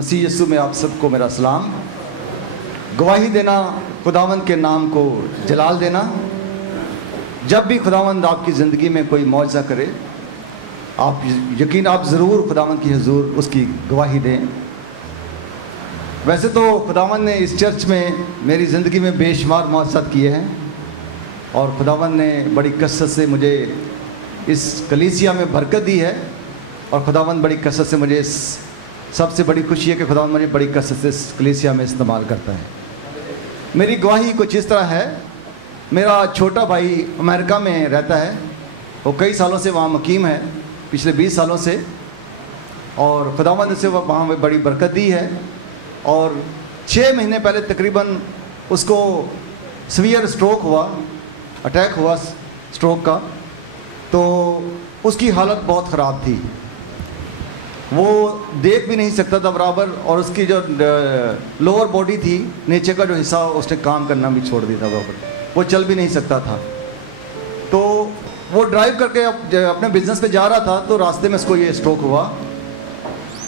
मसीह यीशु में आप सबको मेरा सलाम। गवाही देना, खुदावंद के नाम को जलाल देना। जब भी खुदावंद आपकी ज़िंदगी में कोई मौजज़ा करे, आप यकीन आप ज़रूर खुदावंद की हुजूर उसकी गवाही दें। वैसे तो खुदावंद ने इस चर्च में मेरी ज़िंदगी में बेशुमार मौजज़ात किए हैं और खुदावंद ने बड़ी कसरत से मुझे इस कलीसिया में बरकत दी है और खुदावंद बड़ी कसरत से मुझे सबसे बड़ी खुशी है कि खुदावंद मुझे बड़ी कसरत से इस कलीसिया में इस्तेमाल करता है। मेरी गवाही कुछ इस तरह है। मेरा छोटा भाई अमेरिका में रहता है, वो कई सालों से वहाँ मुकीम है, पिछले 20 सालों से, और खुदावंद से वहाँ बड़ी बरकत दी है। और 6 महीने पहले तकरीबन उसको सीवियर स्ट्रोक हुआ, अटैक हुआ स्ट्रोक का, तो उसकी हालत बहुत ख़राब थी। वो देख भी नहीं सकता था बराबर, और उसकी जो लोअर बॉडी थी, नीचे का जो हिस्सा, उसने काम करना भी छोड़ दिया था बराबर, वो चल भी नहीं सकता था। तो वो ड्राइव करके अपने बिजनेस पे जा रहा था, तो रास्ते में उसको ये स्ट्रोक हुआ।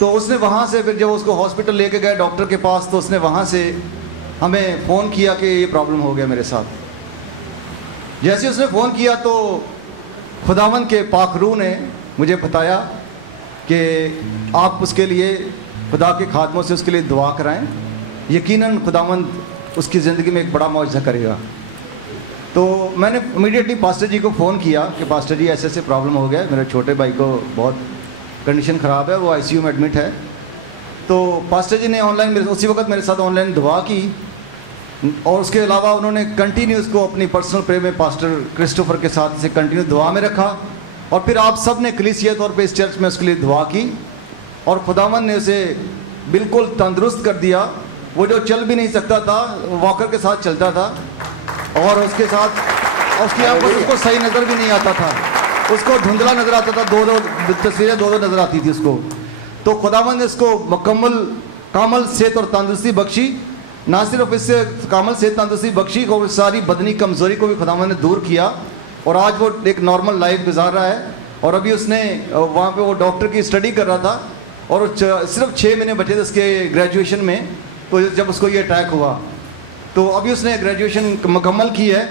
तो उसने वहाँ से फिर जब उसको हॉस्पिटल लेके गए डॉक्टर के पास, तो उसने वहाँ से हमें फ़ोन किया कि ये प्रॉब्लम हो गया मेरे साथ। जैसे उसने फ़ोन किया तो खुदावंद के पाक रूह ने मुझे बताया कि आप उसके लिए, खुदा के खादमों से उसके लिए दुआ कराएं। यकीनन खुदावंद उसकी ज़िंदगी में एक बड़ा मौजज़ा करेगा। तो मैंने इमीडिएटली पास्टर जी को फ़ोन किया कि पास्टर जी ऐसे ऐसे प्रॉब्लम हो गया, मेरे छोटे भाई को बहुत कंडीशन ख़राब है, वो आईसीयू में एडमिट है। तो पास्टर जी ने ऑनलाइन उसी वक्त मेरे साथ ऑनलाइन दुआ की, और उसके अलावा उन्होंने कंटिन्यू उसको अपनी पर्सनल प्रे में पास्टर क्रिस्टोफर के साथ से कंटिन्यू दुआ में रखा। और फिर आप सब ने कलीसिया तौर पे इस चर्च में उसके लिए दुआ की, और खुदावंद ने उसे बिल्कुल तंदुरुस्त कर दिया। वो जो चल भी नहीं सकता था, वॉकर के साथ चलता था, और उसके साथ उसकी आंखों से उसको सही नज़र भी नहीं आता था, उसको धुंधला नज़र आता था, दो तस्वीरें दो नज़र आती थी उसको। तो खुदावंद ने उसको कामल सेहत और तंदुरुस्ती बख्शी। ना सिर्फ इससे कामल सेहत तंदुरुस्ती बख्शी को, सारी बदनी कमज़ोरी को भी खुदावंद ने दूर किया, और आज वो एक नॉर्मल लाइफ गुजार रहा है। और अभी उसने वहाँ पे वो डॉक्टर की स्टडी कर रहा था, और सिर्फ 6 महीने बचे थे उसके ग्रेजुएशन में। तो जब उसको ये अटैक हुआ, तो अभी उसने ग्रेजुएशन मुकम्मल की है।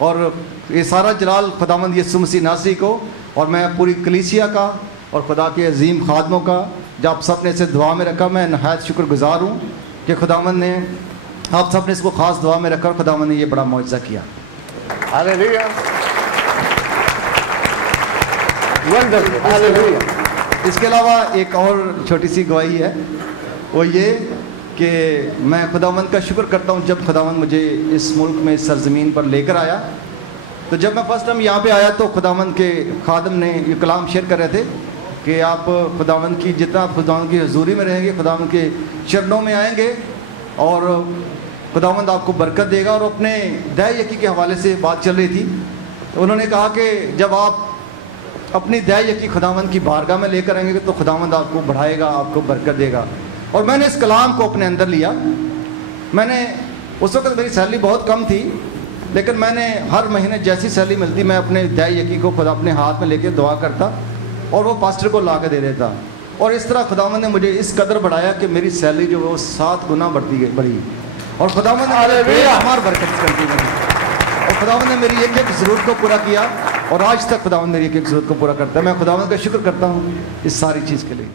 और ये सारा जलाल खुदावंद यीशु मसीह नासरी को, और मैं पूरी कलीसिया का और खुदा के अजीम खादमों का, जब आप सब ने इसे दुआ में रखा, मैं नहायत शुक्रगुजार हूँ कि खुदावंद ने आप सब ने इसको ख़ास दुआ में रखा और खुदावंद ने ये बड़ा मौजज़ा किया। Hallelujah, wonderful, hallelujah. इसके अलावा एक और छोटी सी गवाही है, वो ये कि मैं खुदावंद का शुक्र करता हूँ जब खुदावंद मुझे इस मुल्क में, इस सरज़मीन पर लेकर आया। तो जब मैं फर्स्ट टाइम यहाँ पे आया तो खुदावंद के खादम ने ये कलाम शेयर कर रहे थे कि आप खुदावंद की, जितना आप खुदावंद की हजूरी में रहेंगे, खुदावंद के चरणों में आएंगे, और खुदावंद आपको बरकत देगा। और अपने दया यकी के हवाले से बात चल रही थी, तो उन्होंने कहा कि जब आप अपनी दया यकी खुदावंद की बारगाह में लेकर आएंगे तो खुदावंद आपको बढ़ाएगा, आपको बरकत देगा। और मैंने इस कलाम को अपने अंदर लिया। मैंने उस वक्त मेरी सैलरी बहुत कम थी, लेकिन मैंने हर महीने जैसी सैलरी मिलती, मैं अपने दया यकी को खुदा अपने हाथ में लेकर दुआ करता, और वो पास्टर को ला के दे देता। और इस तरह खुदावंद ने मुझे इस कदर बढ़ाया कि मेरी सैलरी जो है वो 7 गुना बढ़ी। और खुदावंद ने बेशुमार बरकत करती रही, और खुदावंद ने मेरी एक एक ज़रूरत को पूरा किया, और आज तक खुदावंद मेरी एक एक ज़रूरत को पूरा करता है। मैं खुदावंद का शुक्र करता हूँ इस सारी चीज़ के लिए।